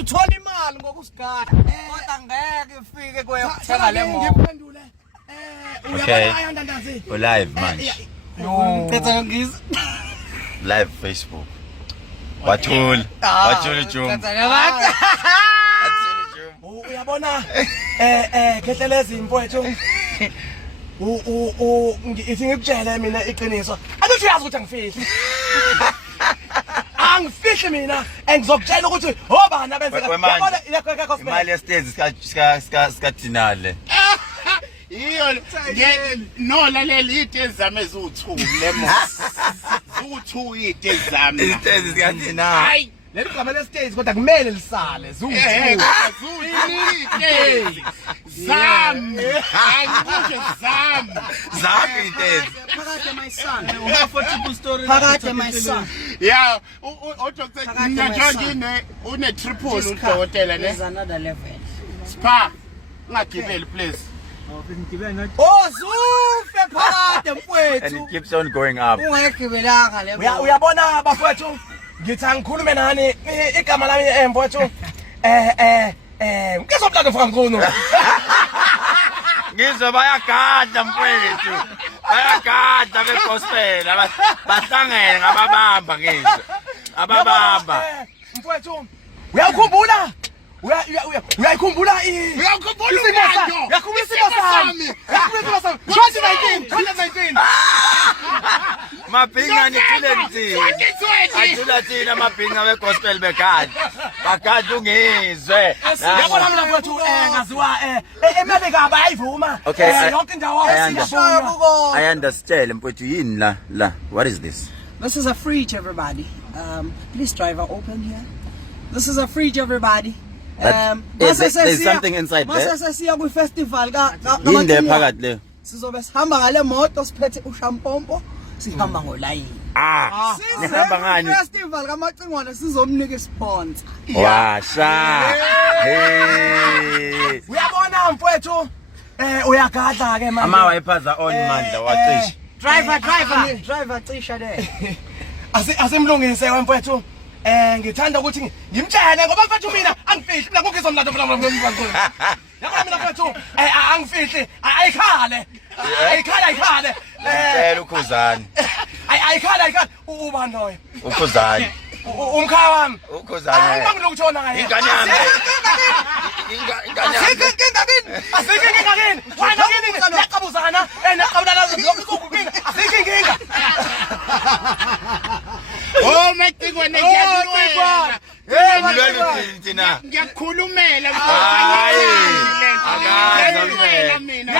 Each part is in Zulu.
uzuthola imali ngokusigada kodwa ngeke ifike kweyokuthenga le moto. Ngiphendule uyabona ayandandazi Live manje. No phethe ngizi Live Facebook. Wathula Jumbo. uyabona khehleleza impethu ithi ngikutshele mina iqiniso akuthi uyazi ukuthi angifihli angifihli mina engizokutshela ukuthi obani abenza imali yestage sika Dinale. Iyo no lalela ite zame ezu2 lemo. Zu2 ite zame. Istage sika Dinale. Hayi leli gama lestage kodwa kumele lisale zu2 ite zam. Angikho zam. Zami ite. phakade my son una-40 story phakade my son Yeah, udokotela ngiyajongine une triple udokotela ne. there's another level Spa ngagibeli please. ozufe phakade And mfowethu it keeps on going up. ungayigibelanga le moto. uyabona bafowethu ngithi angikhulume nani igama lami mfowethu ngizomlanda mfakankulu Ngizwe bayagada mfowethu. Bayagada begospel bahlangene ngababamba ngizwe. Ababamba. mfowethu uyakhumbula uyayikhumbula Uyakhumbula uyakhumbula isimo sami 2019 Mabhinga niphile Athula thina mabhinga begospel begada. Bagada ungizwe. yabona mina mfowethu ngaziwa eMelika abayivuma Okay, yonke indawo I understand mfowethu yini la. What is this? This is a fridge, everybody. Please, driver, open here. This is a fridge, everybody. There's something inside there. Masasiya ku festival Yini there phakathi le? sizobe sihamba ngale moto siphethe ushampompo sihamba ngolayini. Nihamba ngani? Festival kaMacingwane sizomnika sponsor. Washa. Hey. uyabona mfowethu uyagadla ke manje Ama wipers are on mandla wacisha. Driver cisha there. asimlungise wemfowethu ngithanda ukuthi ngimtshele ngoba mfethu mina angifihli mina ngokuzomlando yabona mina mfethu angifihli ayikhale Phela ukhuzani. ayikhale ubani loyo Ukhuzani. umkhaya wami Ukhuzani. bangilokutshona ngaye Ingane yami. Ingane yami. asikingingakini wena kini yaqabuzana naqabulana lokho kukinga asikinginga Oh Macingwane ngiyalwela. Thina. Ngiyakhulumela Hayi. Akazi mina.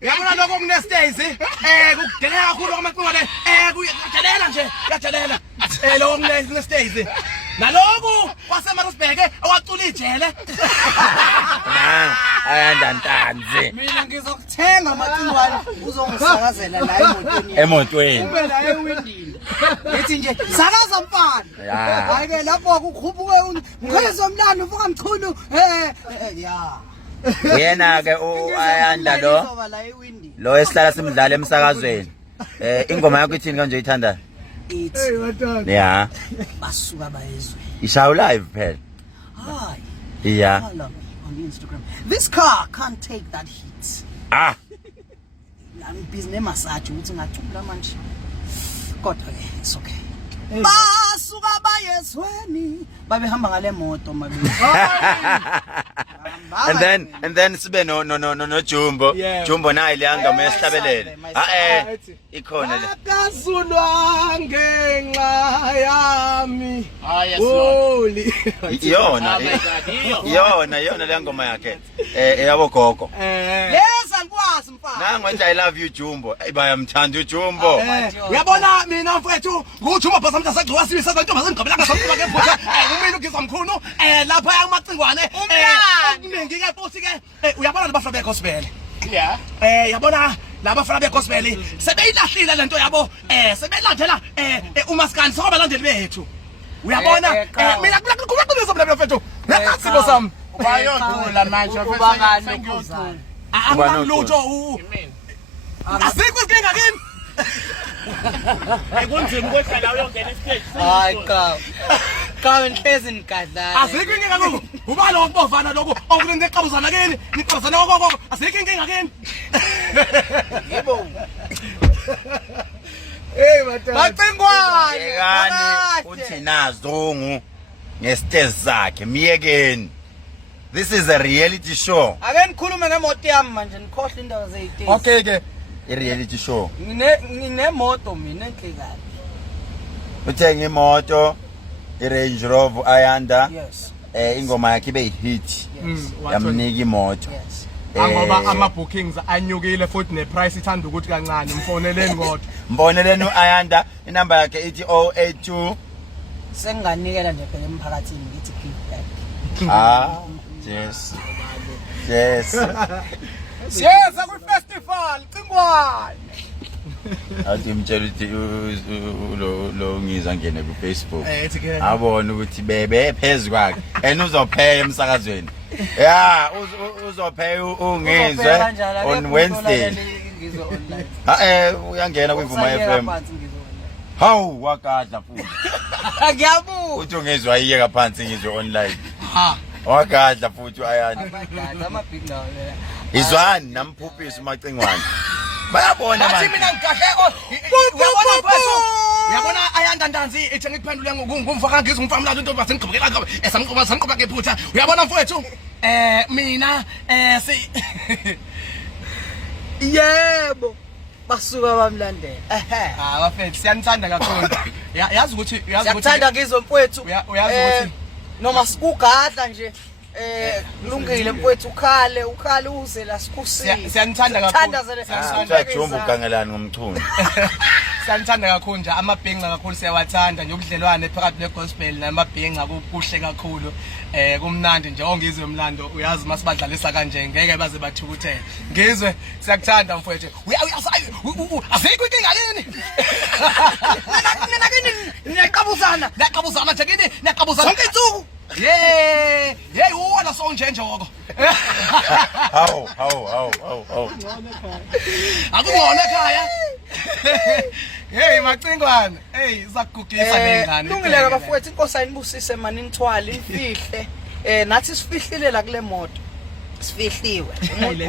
yabona lokho kunestaze kudengeka kakhulu kwamacingwane kuyajalela nje kuyajalela lokho kunestaze naloku waseMarusbeke owacula ijele Ayandantanzi. Mina ngizokuthenga Macingwane uzongisakazela la emotweni. Emotweni. Ube la ewindini. Ethi nje sakaza mfana. Ya. Hayi ke lapho kukhuphuke ngizwe umlando uvuka mchunu ya. Uyena ke ayanda lo. Izoba la ewindini. Lo esihlala simdlala emsakazweni. Ingoma yakho ithini kanje uyithanda? It's Yeah. basuka bayezwe. Ishawu live phela. Hayi. Yeah. Follow me on Instagram. This car can't take that heat. I'm busy nemassage ukuthi ngathula manje. Kodwa ke it's okay. Basuka bayezweni. Babehamba ngale moto mabili. And then sibe no Jumbo. Jumbo naye leyangoma esihlabelele. Ikhona le. akazulwa ngenxa yami Holy. Yona le ngoma yakhe eyabo gogo. Yes angikwazi mfana. Nangu nje I love you Jumbo. Bayamthanda uJumbo. uyabona mina mfowethu nguJumbo bhasamthi asagciwa sibisa ntombi ngigqibelanga somntu ke phutha umina ugizamkhulu lapha yaMacingwane okuningi ke futhi ke uyabona labafana begospel Yeah. yabona labafana begospel sebeyilahlile lento yabo sebelandela umaskani sobalandeli bethu uyabona mina kuqiniso mina mfowethu nasibo sami Bayodlula manje Ubangani angilutho asikho isinkinga kini Ekunzima ukuthi la uyongena istage. Hayi cha. Qawe ngihlezi nigadlana. Azikho inkinga kuko. Uba lo kubovana lokho okulinde eqabuzana kini. Niqabuzana kokoko. Azikho inkinga kini. Yebo. Hey madodana. Bacingwane. Yekani uthi nazungu ngestage sakhe miyekeni. This is a reality show. Ake nikhulume ngemoto yami manje nikhohle indawo zeyiteksi. Okay ke. I reality show. Nginemoto mina enhlekani. Uthenga imoto i Range Rover Ayanda. Yes. Ingoma yakhe ibe hit. Yamnika imoto. Yes. Ngoba ama bookings anyukile futhi ne price ithanda ukuthi kancane mfoneleni kodwa. Mboneleni uAyanda inamba yakhe ithi 082. Senginganikela nje phela emphakathini ngithi give back. Yes. Yes. Siyeza ku festival Cingwane. Athi mtshela ukuthi lo ngiza ngene ku Facebook. Ethi ke Abona ukuthi bebe phezulu kwakhe and uzopheya emsakazweni. Yeah, uzopheya ungizwe on Wednesday. Ngizwe online. Uyangena kwiVuma FM. Hawu wakadla futhi. Ngiyabuza. Uthi ungizwa iyeka phansi ngizwe online. ha Wakadla futhi Ayanda. Ama big now. Izwani namphuphisa uMacingwane. Bayabona Bathi manje. mina ngikahleko. Uyabona Ayanda Ntanzi ethi ngikuphendule ngumfaka ngizwe umfamla into base ngigqibekela ngabe samqoba ngephutha. Uyabona mfowethu mina si Yebo. Basuka bamlandela. bafethu siyanithanda kakhulu. Yazi ukuthi Siyakuthanda ngizwe mfowethu. Uyazi ukuthi noma sikugadla nje kulungile mfowethu ukhale uze la sikhusile. Siyanithanda kakhulu. Sithandazele. Jumbo ugangelani ngomchunu. Siyanithanda kakhulu nje amabhenga kakhulu siyawathanda nje ubudlelwane phakathi negospel namabhenga kuhle kakhulu. Kumnandi nje ongizwe umlando uyazi masibadlalisa kanje ngeke baze bathukuthele. Ngizwe siyakuthanda mfowethu. Azikho inkinga kini. Mina kini niyaqabuzana nje kini niyaqabuzana zonke insuku. Hey uwona sonjenjoko. Hawu. Akubona ekhaya. Hey Macingwane. Hey sakugugisa nengane. Lungile abafowethu inkosi ayinibusise mani nithwale imfihle. Nathi sifihlile la kule moto. Sifihliwe.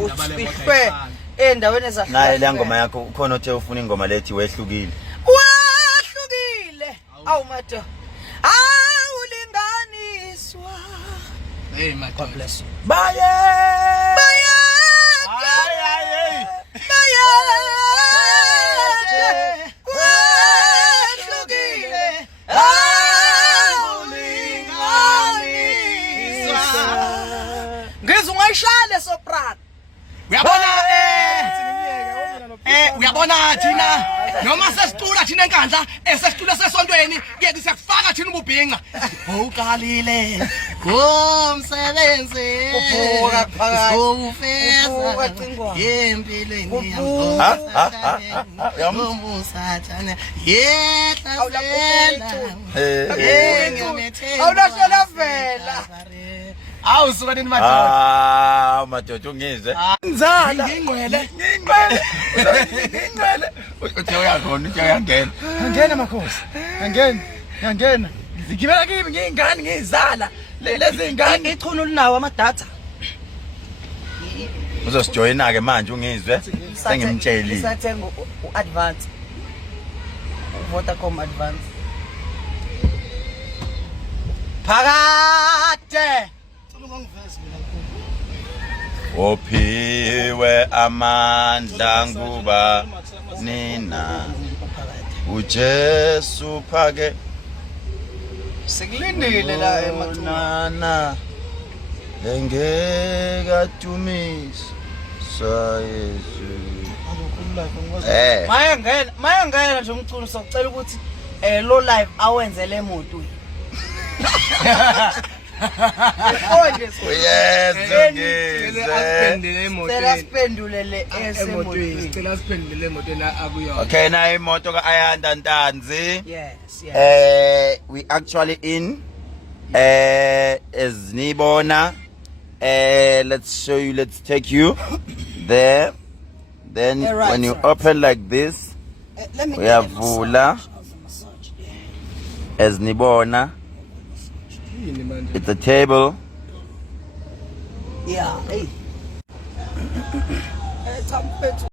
Ufihlwe endaweni ezahlukene. Naye le ngoma yakho ukhona othe ufuna ingoma lethi wehlukile. Wahlukile. Awu madoda. Awulinganiswa. Hey my God bless you. Baye. Ngizungayishale soprano. Uyabona thina noma sesicula thina enkandla sesicula sesontweni yeke siyakufaka thina ububhinqa uqalile umsebenzi Uvuka phakathi. ufeza Uvuka Cingwane. empilweni yamusathana Awulashola vela. awusuka nini madoda Madoda ungizwe. Nzala. ngingcwele Uthe uyakhona uthe uyangena. angena makhosi angena ngigibela kimi ngingane ngizala lezi ingane Ichunu linawo amadatha. Uzosijoyina ke manje ungizwe. Sengimtshelile. Isathenga uadvance. Vodacom advance. Phakade. Ophiwe amandla nguba nina uJesu phake Sikulindile la nana lengeka dumisa Yesu. Mayangena nje umculo sokucela ukuthi lo live awenze le moto. Yes, Cela siphendule le emotweni. Sicela siphendule emotweni akuyona. Okay, na imoto ka Ayanda Ntanzi. Yes. We actually in as nibona. Let's show you, let's take you there. Then when you open like this, we have Vula as nibona. manje. It's a table. Yeah, hey. Hey, Tom Petro.